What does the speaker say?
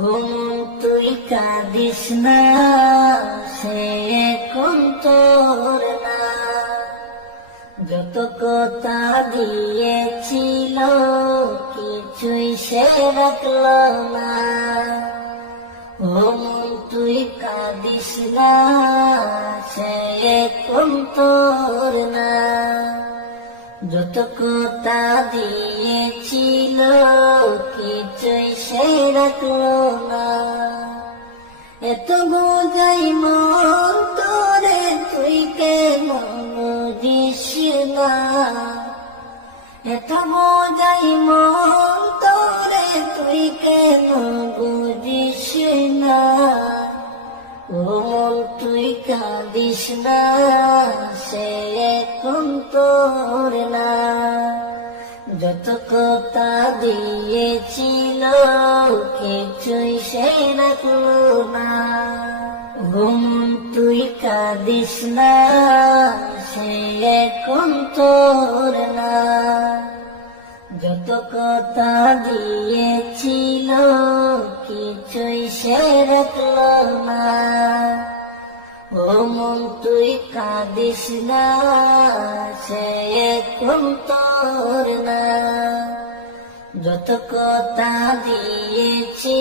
ঘুম তুই কাঁদিস না, সে এখন তোর না। যত কথা দিয়েছিল কিছুই সে রাখল না। ঘুম তুই কাঁদিস না, সে এখন তোর না। যত কথা দিয়েছিল কিছুই সে রাখলো না। এত বোঝাই মন তোরে তুই কেন বুঝিস না। এত বোঝাই মন তোরে তুই কেন বুঝিস না। ও মন তুই কাঁদিস না, সে এখন তোর না। যত কথা দিয়েছিল কিছুই সে রাখলো না। ঘুম তুই কাঁদিস না, সে এখন তোর না। যত কথা দিয়েছিল কিছুই সে রাখলো না। ও মন তুই কাঁদিস না, সে এখন তোর না। যত কথা দিয়েছি